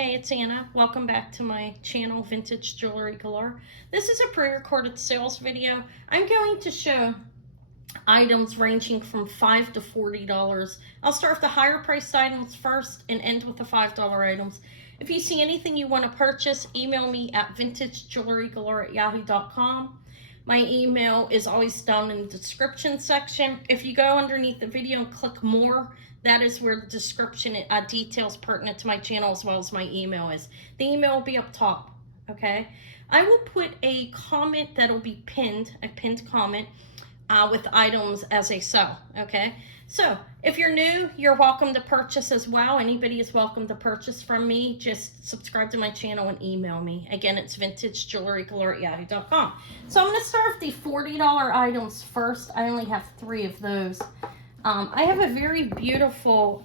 Hey, it's Anna. Welcome back to my channel, Vintage Jewelry Galore. This is a pre-recorded sales video. I'm going to show items ranging from $5 to $40. I'll start with the higher priced items first and end with the $5 items. If you see anything you want to purchase, email me at vintagejewelrygalore@yahoo.com. My email is always down in the description section. If you go underneath the video and click more, that is where the description details pertinent to my channel as well as my email is. The email will be up top, okay? I will put a comment that'll be pinned, a pinned comment with items as they sell, okay? So if you're new, you're welcome to purchase as well. Anybody is welcome to purchase from me. Just subscribe to my channel and email me. Again, it's vintagejewelrygalore@yahoo.com. So I'm going to start with the $40 items first. I only have 3 of those. I have a very beautiful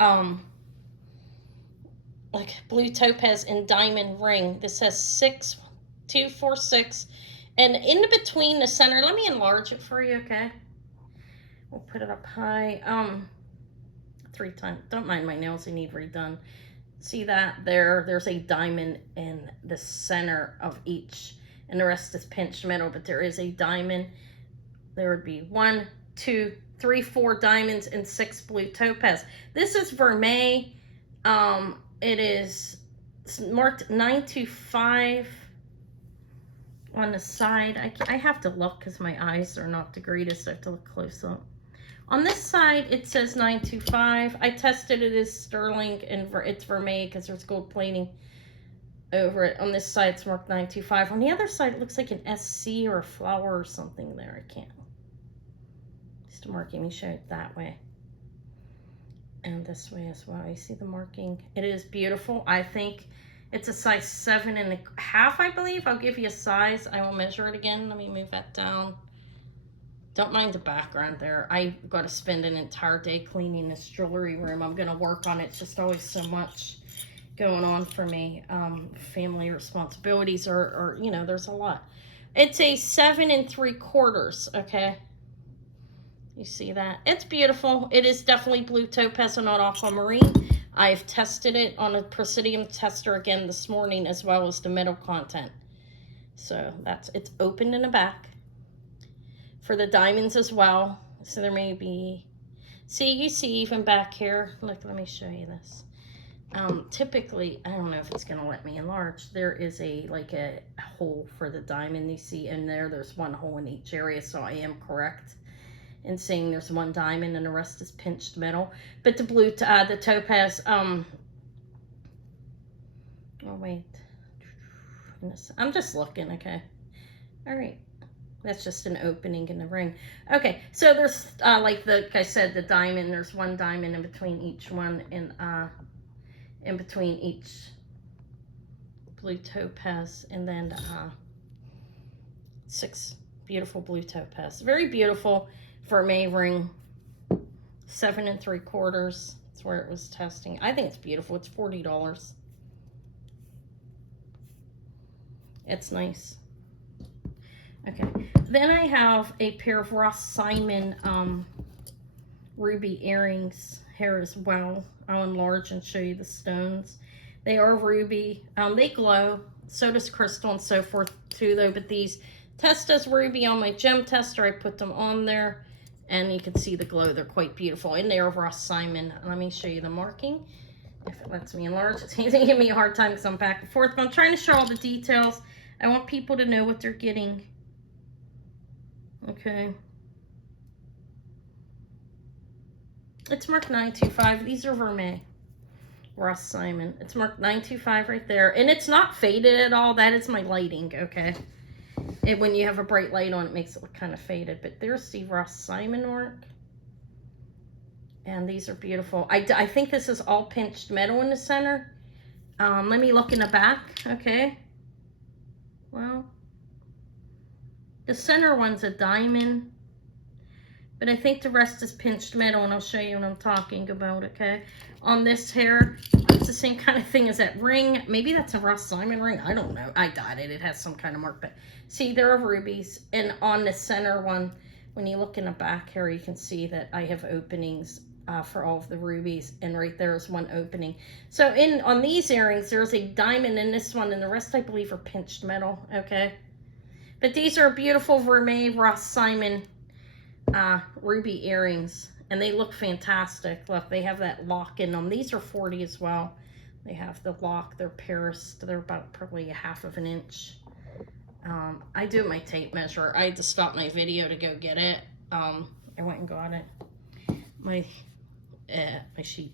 like blue topaz and diamond ring. This has 6246, and in between the center, let me enlarge it for you, okay? We'll put it up high. 3 times. Don't mind my nails, they need redone. See that there? There's a diamond in the center of each, and the rest is pinched metal, but there is a diamond. There would be 1, 2, 3, 4 diamonds and 6 blue topaz. This is vermeil. It is marked 925 on the side. I have to look because my eyes are not the greatest. So I have to look close up. On this side, it says 925. I tested it as sterling, and it's vermeil because there's gold plating over it. On this side, it's marked 925. On the other side, it looks like an SC or a flower or something there. I can't. Just marking, me show it that way. And this way as well. You see the marking? It is beautiful. I think it's a size 7.5, I believe. I'll give you a size. I will measure it again. Let me move that down. Don't mind the background there. I got to spend an entire day cleaning this jewelry room. I'm going to work on it. It's just always so much going on for me. Family responsibilities or you know, there's a lot. It's a 7 3/4, okay? You see that? It's beautiful. It is definitely blue topaz and not aquamarine. I've tested it on a Presidium tester again this morning, as well as the metal content. So it's open in the back. For the diamonds as well. So there may be, you see even back here. Look, let me show you this. Typically, I don't know if it's going to let me enlarge. There is a hole for the diamond. You see in there's 1 hole in each area. So I am correct in saying there's 1 diamond and the rest is pinched metal. But the blue, the topaz, oh wait. I'm just looking, okay. All right. That's just an opening in the ring. Okay, so there's, like I said, the diamond. There's 1 diamond in between each one, and in between each blue topaz, and then 6 beautiful blue topaz. Very beautiful vermeil ring. 7 3/4. That's where it was testing. I think it's beautiful. It's $40. It's nice. Okay, then I have a pair of Ross Simon ruby earrings here as well. I'll enlarge and show you the stones. They are ruby. They glow. So does crystal and so forth too, though. But these test as ruby on my gem tester. I put them on there, and you can see the glow. They're quite beautiful. And they are Ross Simon. Let me show you the marking. If it lets me enlarge, it's going to give me a hard time because I'm back and forth. But I'm trying to show all the details. I want people to know what they're getting. Okay. It's marked 925. These are vermeil. Ross Simon. It's marked 925 right there. And it's not faded at all. That is my lighting, okay? When you have a bright light on, it makes it look kind of faded. But there's the Ross Simon work. And these are beautiful. I think this is all pinched metal in the center. Let me look in the back, okay? Well, the center one's a diamond, but I think the rest is pinched metal, and I'll show you what I'm talking about, okay? On this hair, it's the same kind of thing as that ring. Maybe that's a Ross Simon ring. I don't know. I dyed it. It has some kind of mark, but see, there are rubies. And on the center one, when you look in the back here, you can see that I have openings for all of the rubies, and right there is one opening. So on these earrings, there's a diamond in this one, and the rest I believe are pinched metal, okay? But these are beautiful Vermeil Ross Simon ruby earrings, and they look fantastic. Look, they have that lock in them. These are 40 as well. They have the lock. They're pierced. They're about probably 1/2 of an inch. I do my tape measure. I had to stop my video to go get it. I went and got it. My sheet.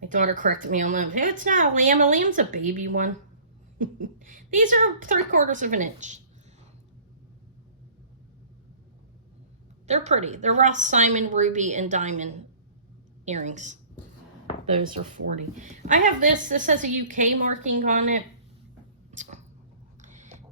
My daughter corrected me on that. Hey, it's not a lamb. A lamb's a baby one. These are 3/4 of an inch. They're pretty. They're Ross Simon ruby and diamond earrings. Those are 40. I have this. This has a UK marking on it.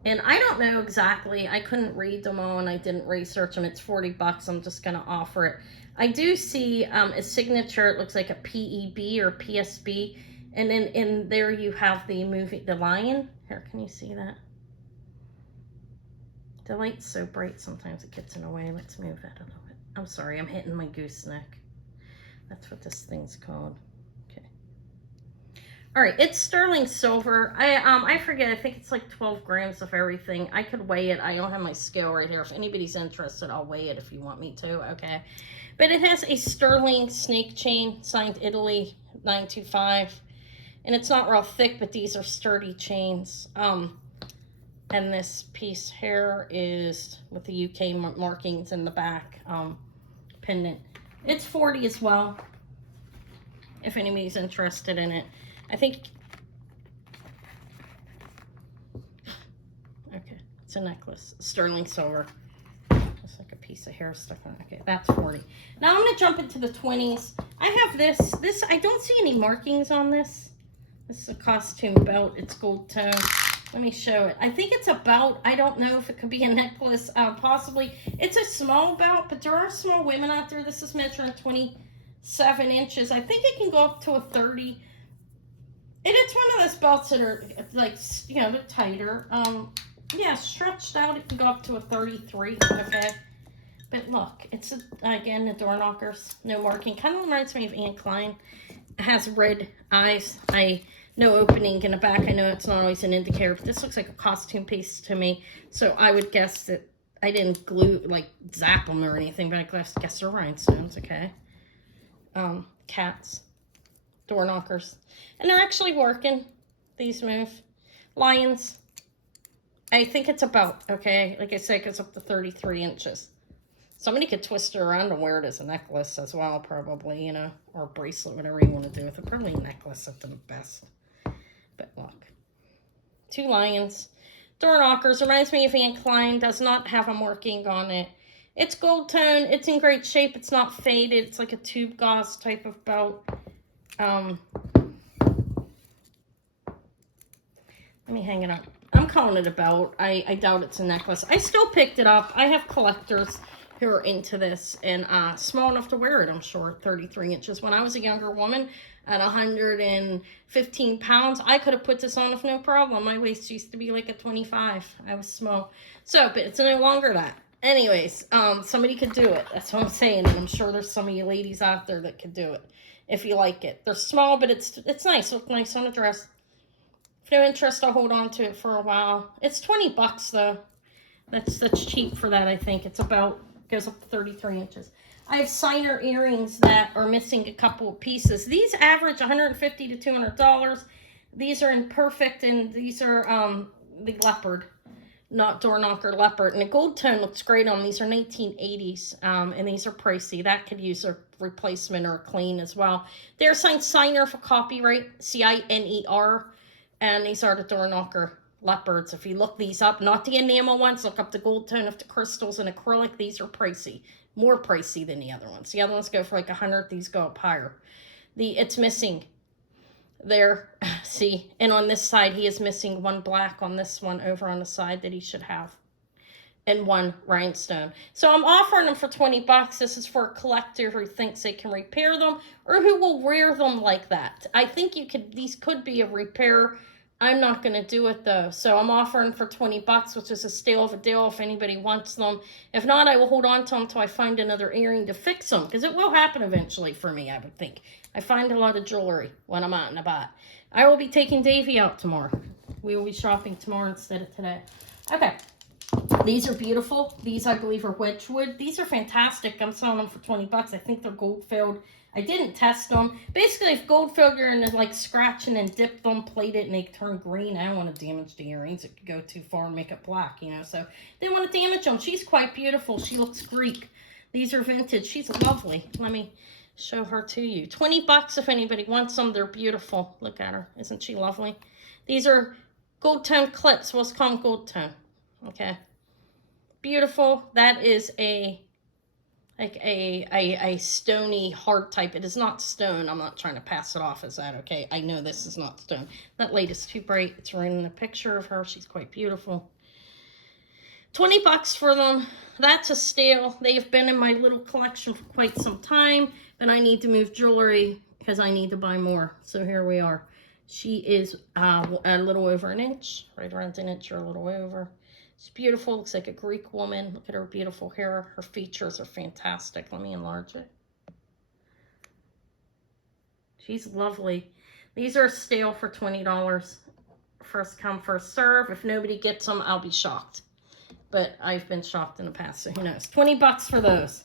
And I don't know exactly. I couldn't read them all and I didn't research them. It's 40 bucks. I'm just going to offer it. I do see a signature. It looks like a PEB or PSB. And then in there you have the movie, the lion. Here, can you see that? The light's so bright sometimes it gets in the way. Let's move it a little bit. I'm sorry, I'm hitting my gooseneck. That's what this thing's called. Okay. All right, it's sterling silver. I forget, I think it's like 12 grams of everything. I could weigh it. I don't have my scale right here. If anybody's interested, I'll weigh it if you want me to, okay? But it has a sterling snake chain, signed Italy, 925. And it's not real thick, but these are sturdy chains. And this piece here is with the UK markings in the back, pendant. It's 40 as well, if anybody's interested in it. I think, okay, it's a necklace, sterling silver. Just like a piece of hair stuck on it. Okay, that's 40. Now I'm gonna jump into the 20s. I have this, I don't see any markings on this. This is a costume belt, it's gold tone. Let me show it. I think it's a belt. I don't know if it could be a necklace, possibly. It's a small belt, but there are small women out there. This is measuring 27 inches. I think it can go up to a 30. And it's one of those belts that are, like, you know, they're tighter. Yeah, stretched out, it can go up to a 33, okay? But look, it's, again, the door knockers, no marking. Kind of reminds me of Anne Klein. It has red eyes. No opening in the back. I know it's not always an indicator, but this looks like a costume piece to me. So I would guess that I didn't glue, like, zap them or anything, but I guess they're rhinestones, okay? Cats, door knockers. And they're actually working. These move. Lions. I think it's about, okay? Like I said, it goes up to 33 inches. Somebody could twist it around and wear it as a necklace as well, probably, you know, or a bracelet, whatever you want to do with it. Probably a necklace at the best. But look, 2 lions, door knockers. Reminds me of Anne Klein. Does not have a marking on it. It's gold tone. It's in great shape. It's not faded. It's like a tube gauze type of belt. Let me hang it up. I'm calling it a belt. I doubt it's a necklace. I still picked it up. I have collectors who are into this, and small enough to wear it, I'm sure, 33 inches. When I was a younger woman at 115 pounds, I could have put this on with no problem. My waist used to be like a 25. I was small. So, but it's no longer that. Anyways, somebody could do it. That's what I'm saying, and I'm sure there's some of you ladies out there that could do it if you like it. They're small, but it's nice. Look nice on a dress. If no interest, I'll hold on to it for a while. It's 20 bucks, though. That's cheap for that, I think. It's about, goes up to 33 inches. I have signer earrings that are missing a couple of pieces. These average $150 to $200. These are in perfect, and these are the leopard, not door knocker, leopard. And the gold tone looks great on these. Are 1980s, and these are pricey. That could use a replacement or a clean as well. They're signed signer for copyright, CINER, and these are the door knocker leopards. If you look these up, not the enamel ones, look up the gold tone of the crystals and acrylic. These are pricey, more pricey than the other ones. The other ones go for like 100. These go up higher. It's missing there. See, and on this side, he is missing one black on this one over on the side that he should have, and one rhinestone. So I'm offering them for 20 bucks. This is for a collector who thinks they can repair them or who will wear them like that. I think these could be a repair I'm not going to do it though. So I'm offering for 20 bucks, which is a steal of a deal if anybody wants them. If not, I will hold on to them until I find another earring to fix them, because it will happen eventually for me, I would think. I find a lot of jewelry when I'm out and about. I will be taking Davey out tomorrow. We will be shopping tomorrow instead of today. Okay. These are beautiful. These, I believe, are Wedgwood. These are fantastic. I'm selling them for 20 bucks. I think they're gold-filled. I didn't test them. Basically, if gold-filled, you're going to, like, scratch and then dip them, plate it, and they turn green. I don't want to damage the earrings. It could go too far and make it black, you know. So, didn't want to damage them. She's quite beautiful. She looks Greek. These are vintage. She's lovely. Let me show her to you. 20 bucks if anybody wants them. They're beautiful. Look at her. Isn't she lovely? These are gold tone clips. What's called gold tone. Okay. Beautiful. That is a stony hard type. It is not stone. I'm not trying to pass it off as that, okay? I know this is not stone. That light is too bright. It's ruining the picture of her. She's quite beautiful. 20 bucks for them. That's a steal. They have been in my little collection for quite some time, but I need to move jewelry because I need to buy more. So here we are. She is a little over an inch, right around an inch or a little over. She's beautiful. Looks like a Greek woman. Look at her beautiful hair. Her features are fantastic. Let me enlarge it. She's lovely. These are stale for $20. First come, first serve. If nobody gets them, I'll be shocked. But I've been shocked in the past, so who knows. 20 bucks for those.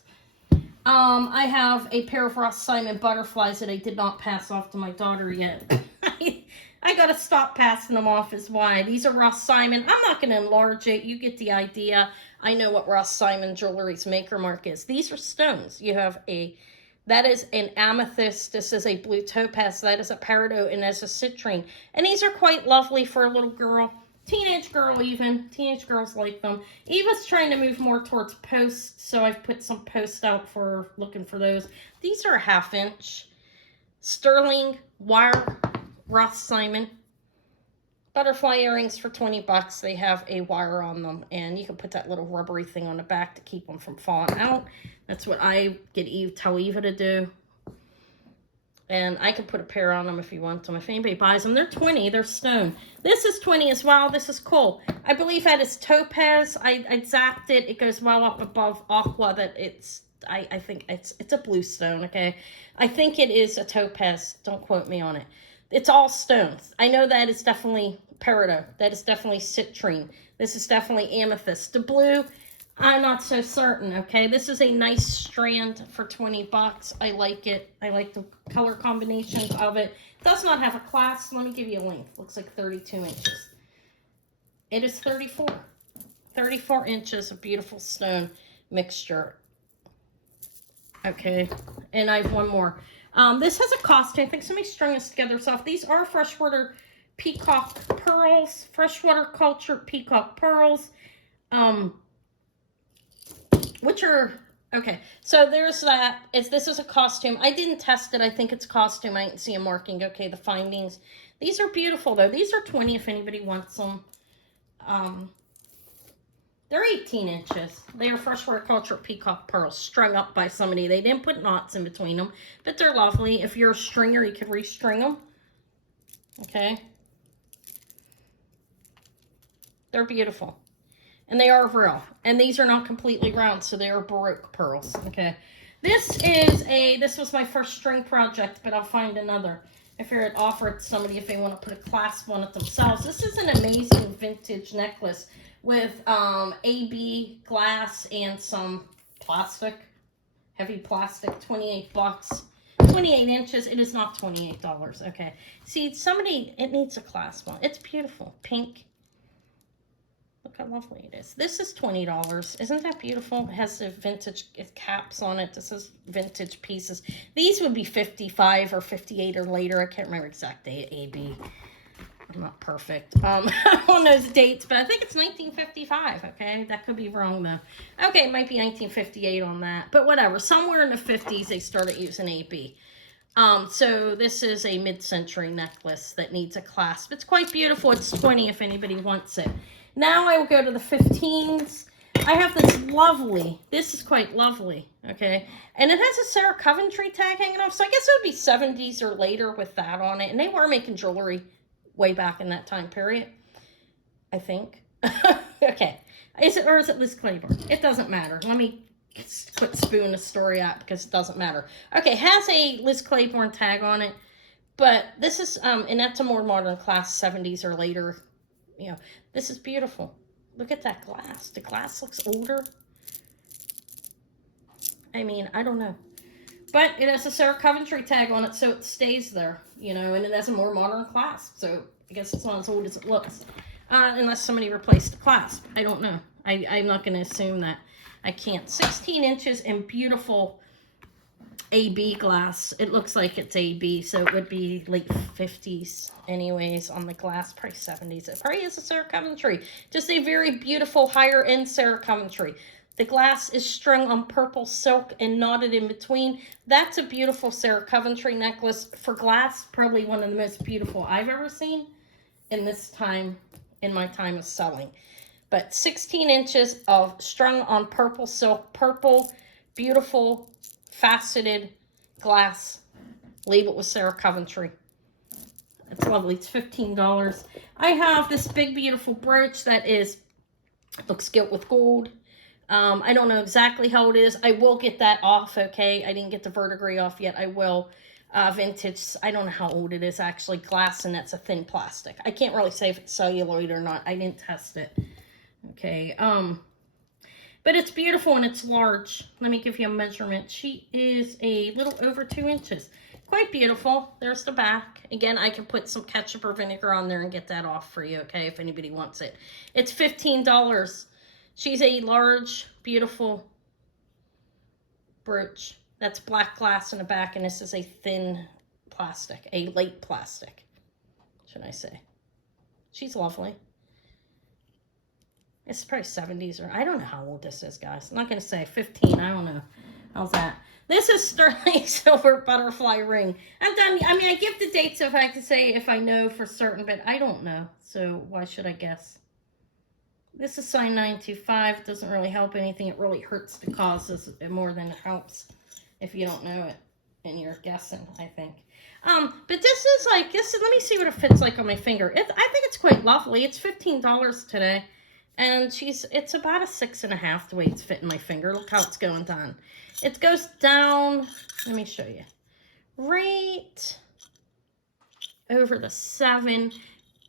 I have a pair of Ross Simon butterflies that I did not pass off to my daughter yet. I gotta stop passing them off is why. These are Ross Simon. I'm not gonna enlarge it. You get the idea. I know what Ross Simon Jewelry's maker mark is. These are stones. You have that is an amethyst. This is a blue topaz. That is a peridot, and that's a citrine. And these are quite lovely for a little girl. Teenage girl even. Teenage girls like them. Eva's trying to move more towards posts, so I've put some posts out for looking for those. These are a 1/2 inch. Sterling wire Ross Simon. Butterfly earrings for 20 bucks. They have a wire on them, and you can put that little rubbery thing on the back to keep them from falling out. That's what I tell Eva to do. And I could put a pair on them if you want them. If anybody buys them, they're 20. They're stone. This is 20 as well. This is cool. I believe that is topaz. I zapped it. It goes well up above aqua. That I think it's a blue stone, okay? I think it is a topaz. Don't quote me on it. It's all stones. I know that is definitely peridot. That is definitely citrine. This is definitely amethyst. The blue, I'm not so certain, okay? This is a nice strand for 20 bucks. I like it. I like the color combinations of it. It does not have a clasp. Let me give you a length. Looks like 32 inches. It is 34. 34 inches of beautiful stone mixture. Okay, and I have one more. This has a costume. I think somebody strung this together soft. These are freshwater peacock pearls. Freshwater cultured peacock pearls. Which are, okay, so there's that. This is a costume. I didn't test it. I think it's costume. I didn't see a marking. Okay, the findings. These are beautiful, though. These are 20 if anybody wants them. They're 18 inches. They are freshwater cultured peacock pearls strung up by somebody. They didn't put knots in between them, but they're lovely. If you're a stringer, you could restring them. Okay. They're beautiful. And they are real. And these are not completely round, so they are Baroque pearls. Okay. This was my first string project, but I'll find another. I figured I'd offer it to somebody if they want to put a clasp on it themselves. This is an amazing vintage necklace with AB glass and some plastic, heavy plastic, 28 bucks, 28 inches. It is not $28, okay. See, it needs a clasp on. It's beautiful, pink. Look how lovely it is. This is $20. Isn't that beautiful? It has the vintage caps on it. This is vintage pieces. These would be 55 or 58 or later. I can't remember exact date, AB. I'm not perfect on those dates, but I think it's 1955, okay? That could be wrong, though. Okay, it might be 1958 on that, but whatever. Somewhere in the 50s, they started using AB. So this is a mid-century necklace that needs a clasp. It's quite beautiful. It's 20 if anybody wants it. Now I will go to the 15s. I have this is quite lovely, okay? And it has a Sarah Coventry tag hanging off, so I guess it would be 70s or later with that on it. And they were making jewelry way back in that time period, I think. Okay. Is it, or is it Liz Claiborne? It doesn't matter. Let me quit spooning the story out because it doesn't matter. Okay, has a Liz Claiborne tag on it, but this is, and that's a more modern class, 70s or later. You know, this is beautiful. Look at that glass. The glass looks older. I mean, I don't know. But it has a Sarah Coventry tag on it, so it stays there, you know, and it has a more modern clasp. So I guess it's not as old as it looks. Unless somebody replaced the clasp. I don't know. I'm not going to assume that. I can't. 16 inches and beautiful AB glass. It looks like it's AB, so it would be late 50s anyways on the glass. Probably 70s. It probably is a Sarah Coventry. Just a very beautiful higher end Sarah Coventry. The glass is strung on purple silk and knotted in between. That's a beautiful Sarah Coventry necklace. For glass, probably one of the most beautiful I've ever seen in this time, in my time of selling. But 16 inches of strung on purple silk, purple, beautiful, faceted glass, labeled with Sarah Coventry. It's lovely. It's $15. I have this big, beautiful brooch that looks gilt with gold. I don't know exactly how it is. I will get that off, okay? I didn't get the verdigris off yet. I will. Vintage, I don't know how old it is, actually. Glass, and that's a thin plastic. I can't really say if it's celluloid or not. I didn't test it. Okay, but it's beautiful and it's large. Let me give you a measurement. She is a little over 2 inches. Quite beautiful. There's the back. Again, I can put some ketchup or vinegar on there and get that off for you, okay, if anybody wants it. It's $15. She's a large, beautiful brooch. That's black glass in the back, and this is a thin plastic, a light plastic, should I say. She's lovely. It's probably 70s, or I don't know how old this is, guys. I'm not going to say 15. I don't know. How's that? This is sterling silver butterfly ring. I'm done. I mean, I give the dates if I could say if I know for certain, but I don't know. So why should I guess? This is signed 925. It doesn't really help anything. It really hurts the causes more than it helps if you don't know it and you're guessing, I think. But this is like, let me see what it fits like on my finger. I think it's quite lovely. It's $15 today. And it's about a 6.5 the way it's fitting my finger. Look how it's going down. It goes down, let me show you, right over the 7.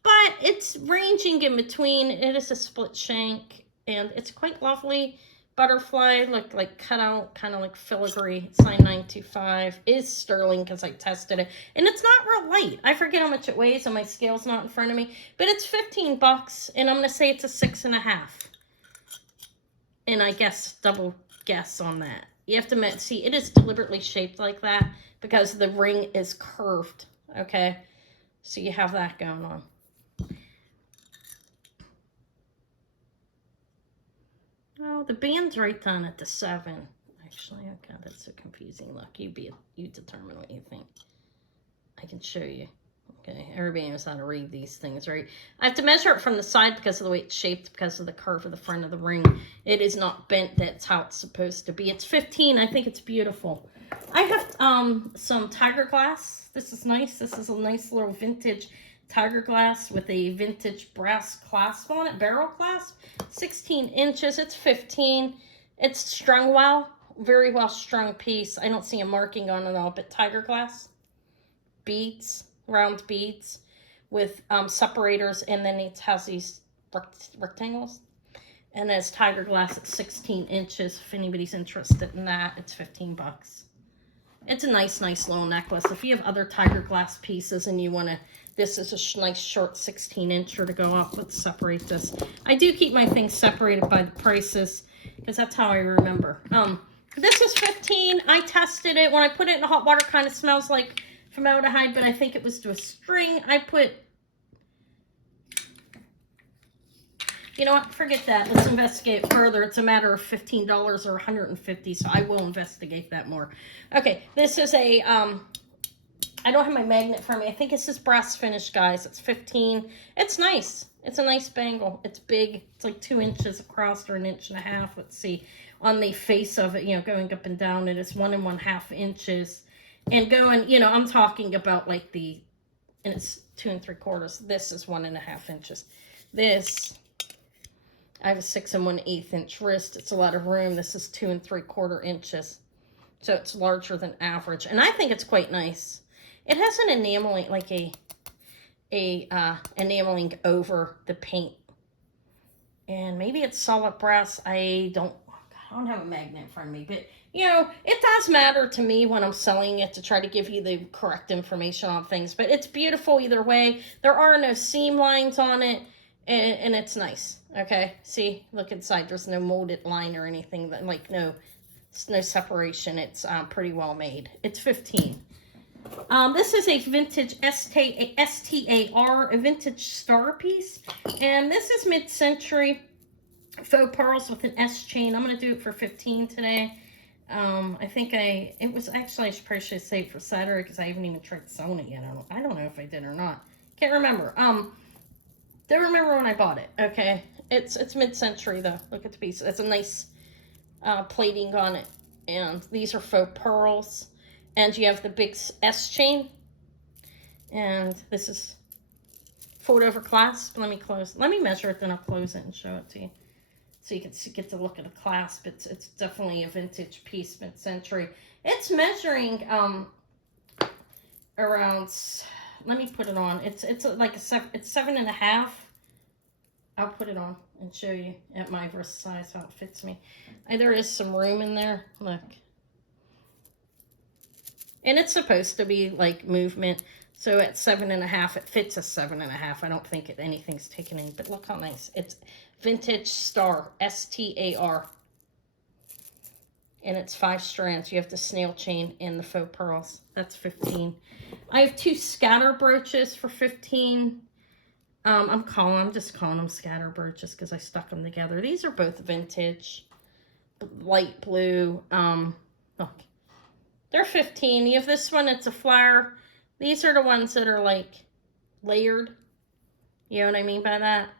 But it's ranging in between. It is a split shank, and it's quite lovely. Butterfly, look like cut out, kind of like filigree. Signed 925. Is sterling because I tested it. And it's not real light. I forget how much it weighs, and my scale's not in front of me. But it's $15, and I'm going to say it's a 6.5. And I guess, double guess on that. You have to see, it is deliberately shaped like that because the ring is curved, okay? So you have that going on. Oh, the band's right down at the 7. Actually, okay, that's so confusing. Look, you determine what you think. I can show you. Okay, everybody knows how to read these things, right? I have to measure it from the side because of the way it's shaped, because of the curve of the front of the ring. It is not bent. That's how it's supposed to be. It's 15. I think it's beautiful. I have some tiger glass. This is nice. This is a nice little vintage tiger glass with a vintage brass clasp on it, barrel clasp. 16 inches. It's 15. It's strung well. Very well strung piece. I don't see a marking on it all, but tiger glass. Beads. Round beads with separators, and then it has these rectangles, and it's tiger glass at 16 inches. If anybody's interested in that, it's $15. It's a nice little necklace. If you have other tiger glass pieces and you want to, this is a nice short 16-incher to go up. Let's separate this. I do keep my things separated by the prices because that's how I remember. This is 15. I tested it. When I put it in the hot water, it kind of smells like formaldehyde, but I think it was to a string. I put, you know what, forget that. Let's investigate further. It's a matter of $15 or $150, so I will investigate that more. Okay, this is a, I don't have my magnet for me. I think it's this brass finish, guys. It's 15. It's nice. It's a nice bangle. It's big. It's like 2 inches across or 1.5 inches. Let's see. On the face of it, you know, going up and down, it is 1 1/2 inches. And going, you know, I'm talking about like the and it's 2 3/4. This is 1.5 inches. This, I have a 6 1/8 inch wrist. It's a lot of room. This is 2 3/4 inches. So it's larger than average. And I think it's quite nice. It has an enameling, like a enameling over the paint. And maybe it's solid brass. I don't have a magnet in front of me, but you know, it does matter to me when I'm selling it to try to give you the correct information on things. But it's beautiful either way. There are no seam lines on it, and it's nice. Okay, see, look inside. There's no molded line or anything. That, like, no separation. It's pretty well made. It's 15. This is a vintage STAR, a vintage star piece, and this is mid-century faux pearls with an S chain. I'm going to do it for 15 today. I think I should probably save for Saturday because I haven't even tried selling it yet. I don't know if I did or not. Can't remember. Don't remember when I bought it. Okay, it's mid-century though. Look at the piece. It's a nice plating on it, and these are faux pearls. And you have the big S chain, and this is fold over clasp. Let me measure it, then I'll close it and show it to you. So you can get to look at the clasp. It's definitely a vintage piece, mid-century. It's measuring around, let me put it on. It's like it's 7.5. I'll put it on and show you at my wrist size how it fits me. There is some room in there. Look. And it's supposed to be like movement. So at 7.5, it fits a 7.5. I don't think anything's taken in, but look how nice. It's vintage star, STAR. And it's 5 strands. You have the snail chain and the faux pearls. That's 15. I have 2 scatter brooches for 15. I'm just calling them scatter brooches because I stuck them together. These are both vintage, light blue. Look. They're 15. You have this one, it's a flower. These are the ones that are like layered. You know what I mean by that?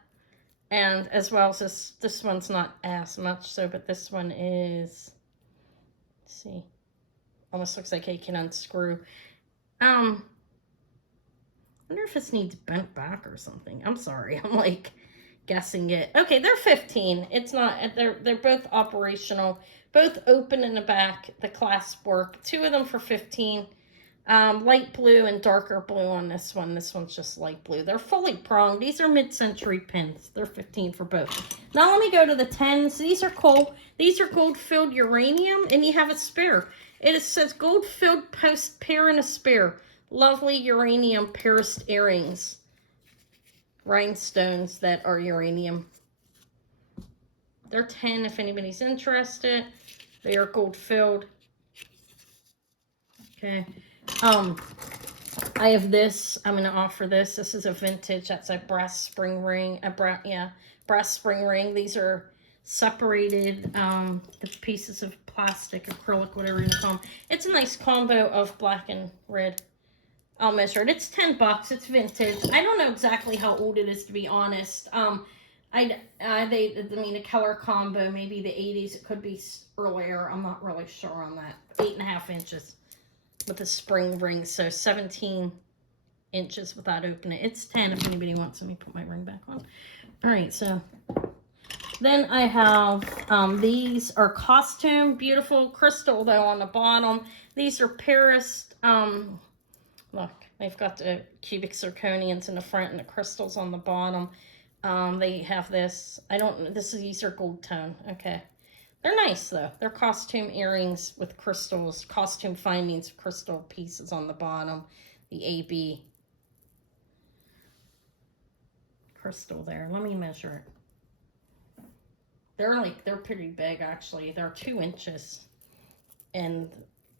And as well as this one's not as much so, but this one is, let's see, almost looks like it can unscrew. I wonder if this needs bent back or something. I'm sorry, I'm like guessing it. Okay, they're 15. It's not, they're both operational. Both open in the back, the clasp work. 2 of them for 15. Light blue and darker blue on this one. This one's just light blue. They're fully pronged. These are mid-century pins. They're 15 for both. Now let me go to the 10s. These are cool. These are gold-filled uranium, and you have a spare. It says gold-filled post pair and a spare. Lovely uranium pierced earrings. Rhinestones that are uranium. They're 10 if anybody's interested. They are gold filled. Okay. I have this. I'm going to offer this. This is a vintage. That's a brass spring ring. Brass spring ring. These are separated the pieces of plastic, acrylic, whatever you call them. It's a nice combo of black and red. I'll measure it. It's $10. It's vintage. I don't know exactly how old it is, to be honest. I mean, a color combo, maybe the 80s. It could be earlier. I'm not really sure on that. 8.5 inches with a spring ring. So 17 inches without opening it. It's 10 if anybody wants. Let me put my ring back on. All right, so then I have these are costume. Beautiful crystal, though, on the bottom. These are Paris. Look, they've got the cubic zirconians in the front and the crystals on the bottom. They have this. These are gold tone. Okay. They're nice, though. They're costume earrings with crystals, costume findings, crystal pieces on the bottom. The AB crystal there. Let me measure it. They're pretty big, actually. They're 2 inches and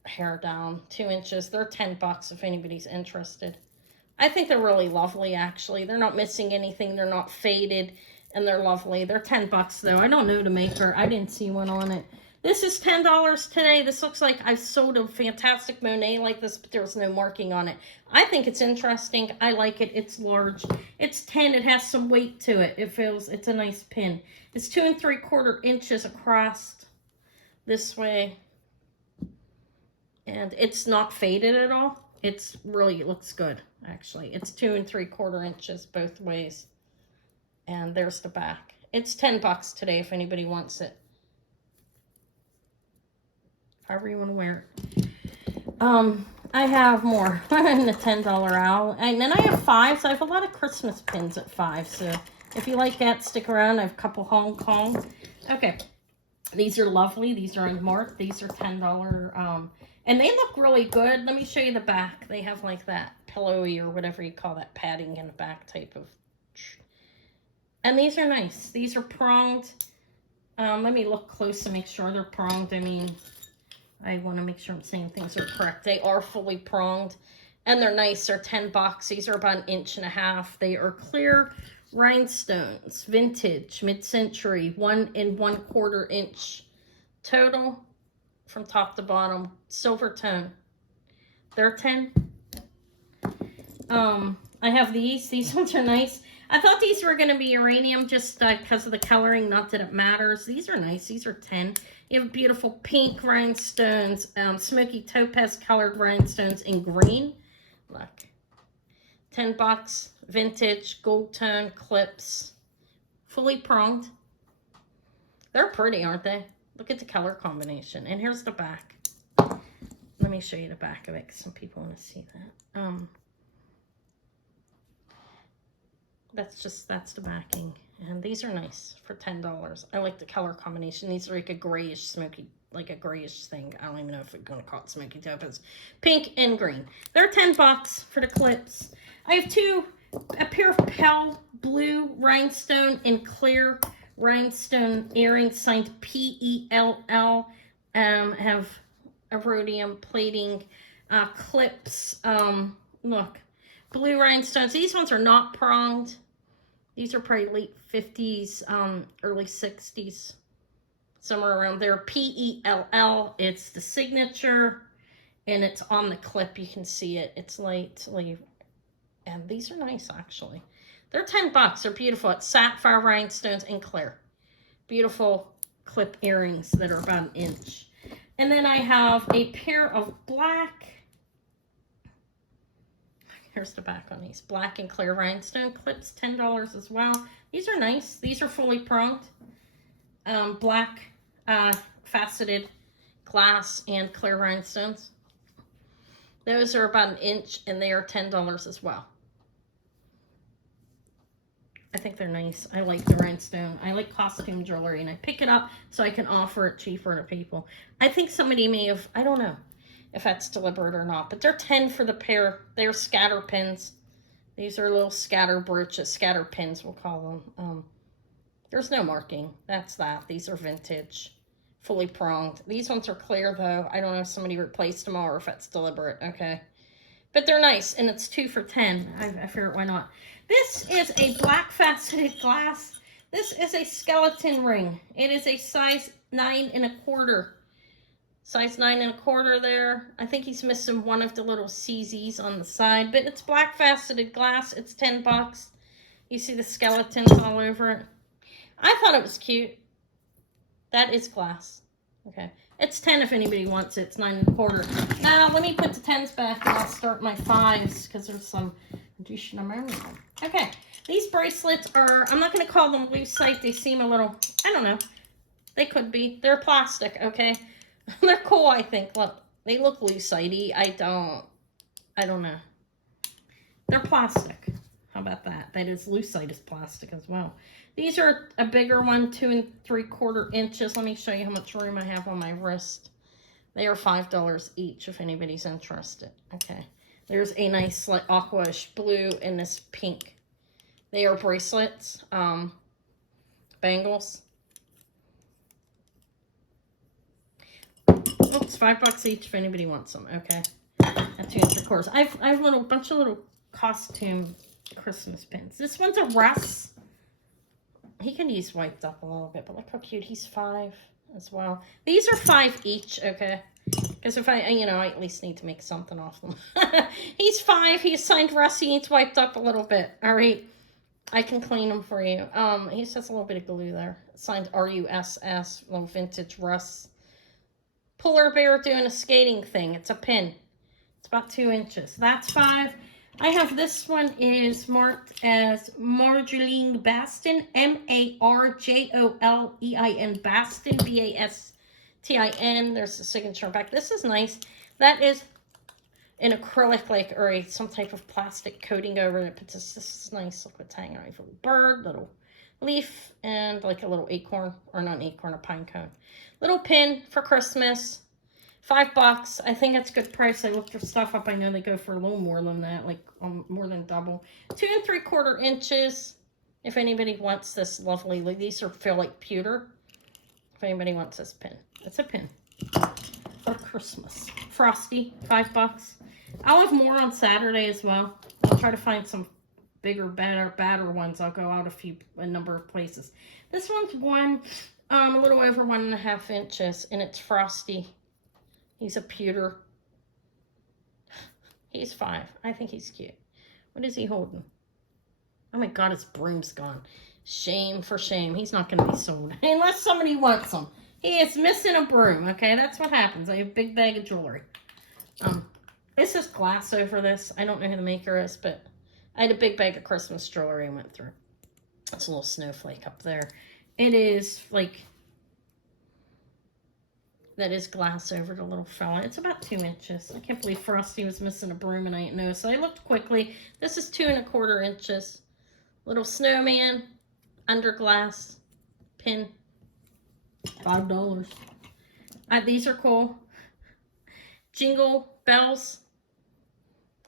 hair down, 2 inches. They're $10 if anybody's interested. I think they're really lovely, actually. They're not missing anything. They're not faded, and they're lovely. They're $10, though. I don't know the maker. I didn't see one on it. This is $10 today. This looks like I sold a fantastic Monet like this, but there was no marking on it. I think it's interesting. I like it. It's large. It's 10. It has some weight to it. It's a nice pin. It's 2 3/4 inches across this way. And it's not faded at all. It's really, it looks good, actually. It's 2 3/4 inches both ways. And there's the back. It's $10 today if anybody wants it. However you want to wear it. I have more in the $10 aisle. And then I have 5s. I have a lot of Christmas pins at 5. So if you like that, stick around. I have a couple Hong Kong. Okay. These are lovely. These are unmarked. These are $10. And they look really good. Let me show you the back. They have like that pillowy or whatever you call that padding in the back type of. And these are nice. These are pronged. Let me look close to make sure they're pronged. I mean, I want to make sure I'm saying things are correct. They are fully pronged. And they're nice. They're $10. These are about 1.5 inches. They are clear rhinestones. Vintage. Mid-century. 1 1/4 inch. Total. From top to bottom. Silver tone. They're 10. I have these. These ones are nice. I thought these were going to be uranium just because of the coloring. Not that it matters. These are nice. These are 10. You have beautiful pink rhinestones, smoky topaz colored rhinestones in green. Look. $10. Vintage, gold tone, clips. Fully pronged. They're pretty, aren't they? Look at the color combination. And here's the back. Let me show you the back of it because some people want to see that. That's the backing. And these are nice for $10. I like the color combination. These are like a grayish smoky, like a grayish thing. I don't even know if I'm going to call it smoky topaz. Pink and green. They're $10 for the clips. I have a pair of pale blue rhinestone and clear rhinestone earrings signed PELL. Have a rhodium plating, clips. Look, blue rhinestones. These ones are not pronged. These are probably late 50s, early 60s, somewhere around there. PELL. It's the signature, and it's on the clip. You can see it. It's lightly, and these are nice, actually. They're $10. They're beautiful. It's sapphire rhinestones and clear. Beautiful clip earrings that are about 1 inch. And then I have a pair of black. Here's the back on these. Black and clear rhinestone clips, $10 as well. These are nice. These are fully pronged. Black faceted glass and clear rhinestones. Those are about 1 inch and they are $10 as well. I think they're nice. I like the rhinestone. I like costume jewelry and I pick it up so I can offer it cheaper to people. I think somebody may have, I don't know if that's deliberate or not, but they're 10 for the pair. They're scatter pins. These are little scatter brooches, scatter pins we'll call them. There's no marking. That's that. These are vintage, fully pronged. These ones are clear though. I don't know if somebody replaced them all or if that's deliberate. Okay. But they're nice and it's 2 for 10. I figured why not. This is a black faceted glass. This is a skeleton ring. It is a size 9 1/4. Size 9 1/4 there. I think he's missing one of the little CZs on the side, but it's black faceted glass. It's $10. You see the skeletons all over it. I thought it was cute. That is glass. Okay. It's 10 if anybody wants it. It's 9 1/4. Now, let me put the 10s back and I'll start my 5s because there's some addition of memory. Okay. These bracelets are, I'm not going to call them lucite. They seem a little, I don't know. They could be. They're plastic, okay? They're cool, I think. Look, they look lucite-y. I don't know. They're plastic. How about that? That is lucite is plastic as well. These are a bigger one, 2 3/4 inches. Let me show you how much room I have on my wrist. They are $5 each if anybody's interested. Okay. There's a nice like aquaish blue and this pink. They are bracelets, bangles. Oops, $5 each if anybody wants them. Okay. At 2 3/4. I have a bunch of little costume Christmas pins. This one's a Russ. He can use wiped up a little bit, but look how cute. He's 5 as well. These are 5 each, okay? Because if I at least need to make something off them. He's 5. He's signed Russ. He needs wiped up a little bit. All right. I can clean them for you. He just has a little bit of glue there. Signed RUSS, little vintage Russ. Polar bear doing a skating thing. It's a pin. It's about 2 inches. That's 5. I have this one is marked as Marjolein Bastin, Marjolein Bastin, Bastin. There's the signature back. This is nice. That is an acrylic, like, or some type of plastic coating over it. But this is nice. Look what's hanging on. A little bird, little leaf, and like a little acorn, or not an acorn, a pine cone. Little pin for Christmas. $5. I think it's a good price. I looked for stuff up. I know they go for a little more than that, like more than double. 2 3/4 inches. If anybody wants this lovely, these feel like pewter. If anybody wants this pin, it's a pin for Christmas. Frosty, $5. I'll have more on Saturday as well. I'll try to find some bigger, badder ones. I'll go out a number of places. This one's a little over 1.5 inches, and it's Frosty. He's a pewter. He's 5. I think he's cute. What is he holding? Oh my God, his broom's gone. Shame for shame. He's not going to be sold unless somebody wants him. He is missing a broom. Okay, that's what happens. I have a big bag of jewelry. This is glass over this. I don't know who the maker is, but I had a big bag of Christmas jewelry I went through. That's a little snowflake up there. It is like, that is glass over the little fella. It's about 2 inches. I can't believe Frosty was missing a broom and I didn't know. So I looked quickly. This is 2 1/4 inches. Little snowman under glass pin. $5. These are cool. Jingle bells.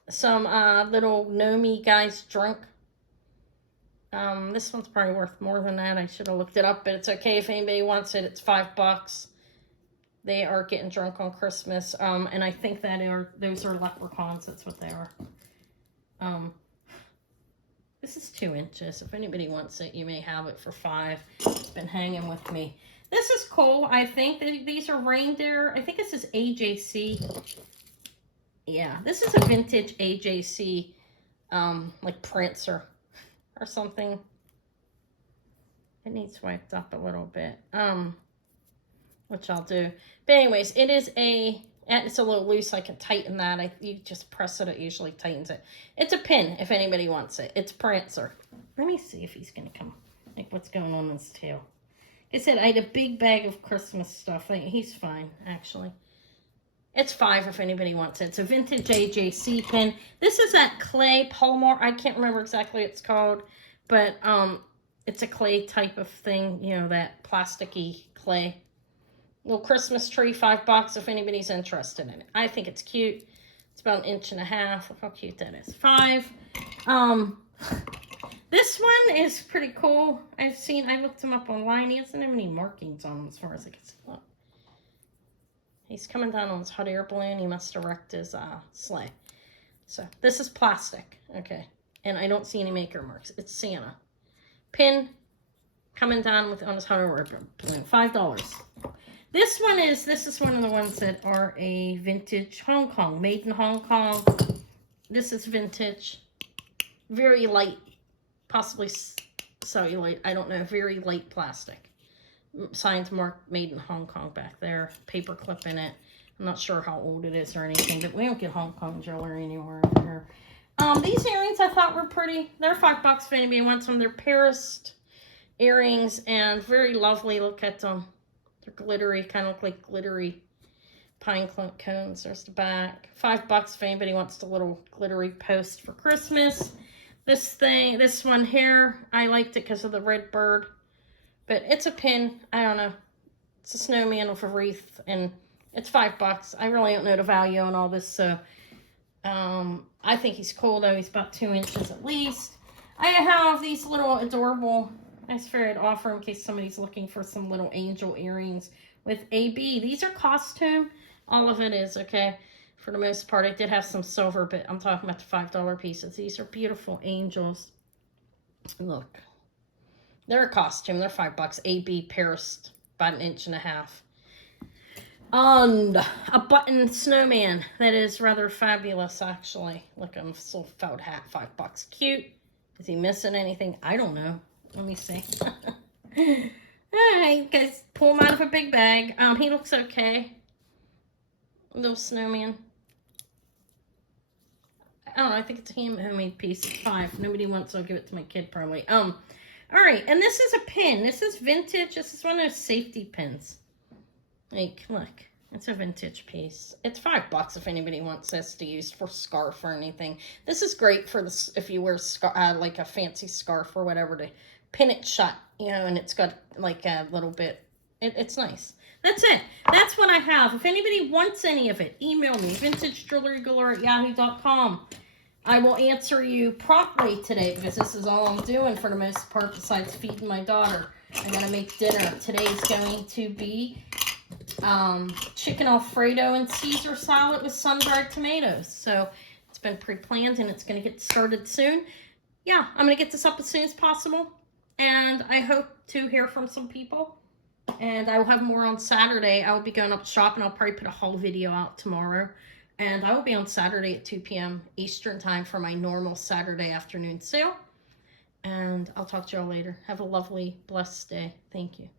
Some little Nomi guys drunk. This one's probably worth more than that. I should have looked it up, but it's okay if anybody wants it. It's $5. They are getting drunk on Christmas. And I think those are leprechauns. That's what they are. This is 2 inches. If anybody wants it, you may have it for $5. It's been hanging with me. This is cool. I think these are reindeer. I think this is AJC. Yeah, this is a vintage AJC, like Prancer or something. It needs wiped up a little bit. Which I'll do. But anyways, it's a little loose. I can tighten that. You just press it. It usually tightens it. It's a pin if anybody wants it. It's Prancer. Let me see if he's going to come. Like, what's going on in his tail. Like I said, I had a big bag of Christmas stuff. He's fine, actually. It's $5 if anybody wants it. It's a vintage AJC pin. This is that clay polymer. I can't remember exactly what it's called. But it's a clay type of thing. You know, that plasticky clay. Little Christmas tree, $5 if anybody's interested in it. I think it's cute. It's about 1.5 inches. Look how cute that is. $5. This one is pretty cool. I looked him up online. He doesn't have any markings on him as far as I can see. Look. He's coming down on his hot air balloon. He must have wrecked his sleigh. So this is plastic. Okay. And I don't see any maker marks. It's Santa. Pin coming down on his hot air balloon. $5. This is one of the ones that are a vintage Hong Kong, made in Hong Kong. This is vintage, very light, possibly cellulite, I don't know, very light plastic. Signs marked made in Hong Kong back there, paper clip in it. I'm not sure how old it is or anything, but we don't get Hong Kong jewelry anywhere over here. These earrings I thought were pretty. They're $5 if anybody wants them. They're Paris earrings and very lovely. Look at them. They're glittery, kind of look like glittery pine cones. There's the back. $5 if anybody wants the little glittery post for Christmas. This one here, I liked it because of the red bird. But it's a pin. I don't know. It's a snowman with a wreath, and it's $5. I really don't know the value on all this, so I think he's cool, though. He's about 2 inches at least. I have these little adorable... I just figured I'd offer in case somebody's looking for some little angel earrings with AB. These are costume. All of it is, okay? For the most part, I did have some silver, but I'm talking about the $5 pieces. These are beautiful angels. Look. They're a costume. They're $5. AB Paris, about 1.5 inches. And a button snowman that is rather fabulous, actually. Look, I'm still felt hat, $5. Cute. Is he missing anything? I don't know. Let me see. Alright, guys, pull him out of a big bag. He looks okay. Little snowman. I don't know. I think it's a homemade piece. It's $5. Nobody wants, so I'll give it to my kid probably. All right. And this is a pin. This is vintage. This is one of those safety pins. Like, look. It's a vintage piece. It's $5 if anybody wants this to use for scarf or anything. This is great for this if you wear like a fancy scarf or whatever to pin it shut, you know, and it's got like a little bit. It's nice. That's it. That's what I have. If anybody wants any of it, email me, vintagejewelrygalore@yahoo.com. I will answer you promptly today because this is all I'm doing for the most part besides feeding my daughter. I gotta make dinner. Today's going to be chicken Alfredo and Caesar salad with sun-dried tomatoes. So it's been pre-planned and it's going to get started soon. Yeah, I'm going to get this up as soon as possible. And I hope to hear from some people. And I will have more on Saturday. I will be going up shopping. I'll probably put a haul video out tomorrow. And I will be on Saturday at 2 p.m. Eastern time for my normal Saturday afternoon sale. And I'll talk to y'all later. Have a lovely, blessed day. Thank you.